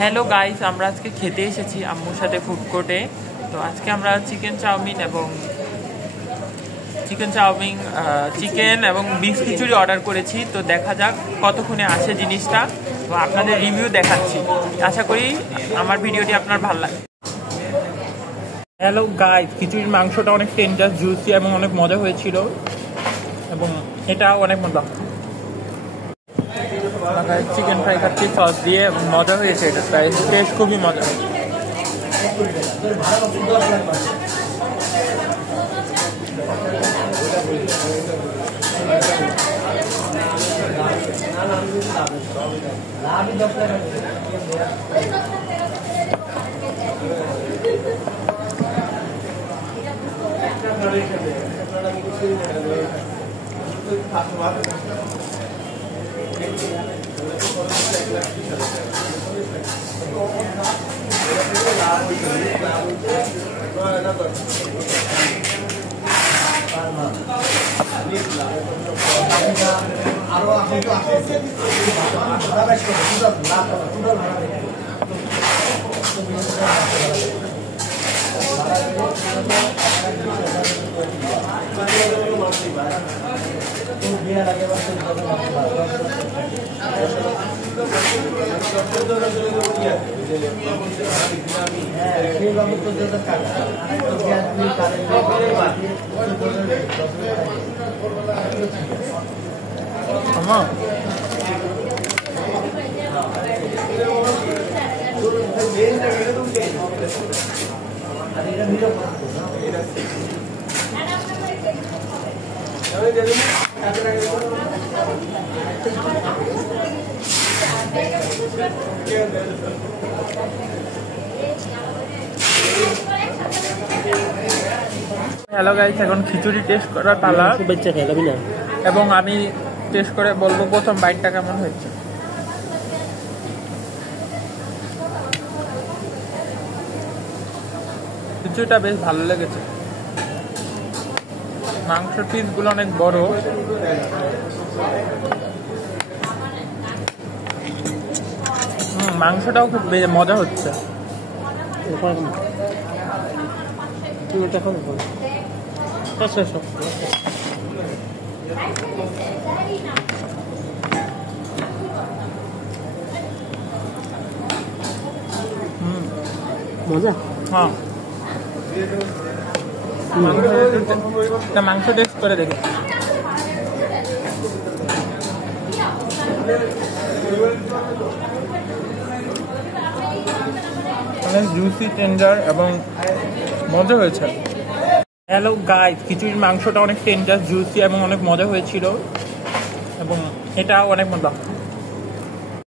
Hello guys, আমরা আজকে খেতে এসেছি আম্মুর সাথে ফুড কোর্টে। তো আজকে আমরা চিকেন চিকেন এবং বিফ খিচুড়ি অর্ডার করেছি। তো দেখা যাক কতক্ষণে আসে জিনিসটা, তো আপনাদের রিভিউ দেখাচ্ছি। আশা করি আমার ভিডিওটি আপনার ভালো লাগে। হ্যালো গাইস, খিচুড়ির মাংসটা অনেক টেন্ডার, জুসি এবং অনেক মজা হয়েছিল, এবং এটা অনেক মজা। চিকেন ফ্রাই খাচ্ছি সস দিয়ে, এবং মজা হয়েছে। এটা টেস্ট খুবই মজা। হ্যালো গাইস, এখন খিচুড়ি টেস্ট করার পালা, এবং আমি টেস্ট করে বলবো প্রথম বাইটটা কেমন হয়েছে। খিচুড়িটা বেশ ভালো লেগেছে। মাংসের পিসগুলো অনেক বড়, মাংসটাও খুব মজা হচ্ছে। মজা, হ্যাঁ। মাংস টেস্ট করে দেখি। অনেক জুসি, টেন্ডার এবং মজা হয়েছে। হ্যালো গাইস, খিচুড়ির মাংসটা অনেক টেন্ডার, জুসি এবং অনেক মজা হয়েছিল, এবং এটা অনেক মজা।